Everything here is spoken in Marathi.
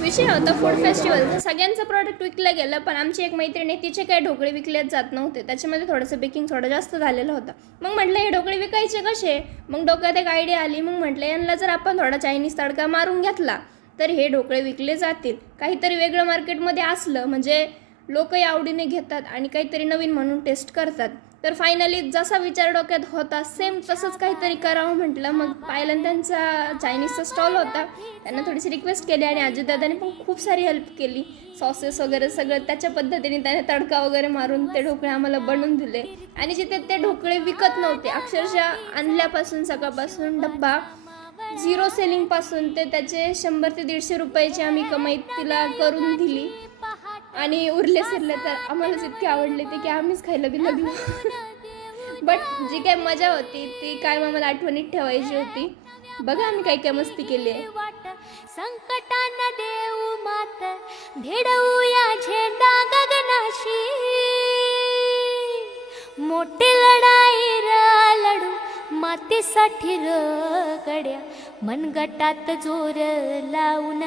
विषय होता फूड फेस्टिवलचा. सगळ्यांचं प्रोडक्ट विकलं गेलं, पण आमची एक मैत्रीण आहे, तिचे काही ढोकळे विकलेच जात नव्हते. त्याच्यामध्ये थोडंसं बेकिंग सोडा जास्त झालेलं होतं. मग म्हटलं हे ढोकळे विकायचे कसे? मग डोक्यात एक आयडिया आली. मग म्हटलं यांना जर आपण थोडा चायनीज तडका मारून घेतला तर हे ढोकळे विकले जातील. काहीतरी वेगळं मार्केटमध्ये असलं म्हणजे लोकही आवडीने घेतात आणि काहीतरी नवीन म्हणून टेस्ट करतात. तर फायनली जसा विचार डोक्यात होता सेम तसंच काहीतरी करावं म्हटलं. मग पाहिलं त्यांचा चायनीजचा स्टॉल होता, त्यांना थोडीशी रिक्वेस्ट केली आणि अजितदादांनी पण खूप सारी हेल्प केली. सॉसेस वगैरे सगळं त्याच्या पद्धतीने त्याने तडका वगैरे मारून ते ढोकळे आम्हाला बनवून दिले. आणि जिथे ते ढोकळे विकत नव्हते, अक्षरशः आणल्यापासून सकाळपासून डब्बा 0 सेलिंगपासून ते त्याचे 100 ते 150 रुपयाची आम्ही कमाई तिला करून दिली. आणि उरले सुरले तर आम्हालाच इतके आवडले ते की आम्हीच खायला बी लागलो. बट जी काय मजा होती ती काय आम्हाला आठवणीत ठेवायची होती. बघा आम्ही काय काय मस्ती केली आहे. संकटांना देऊ मात भिडवूया झेंडा गगनाशी, मोठी लढाई लढू मातीसाठी गड्या, मनगटात जोर लावून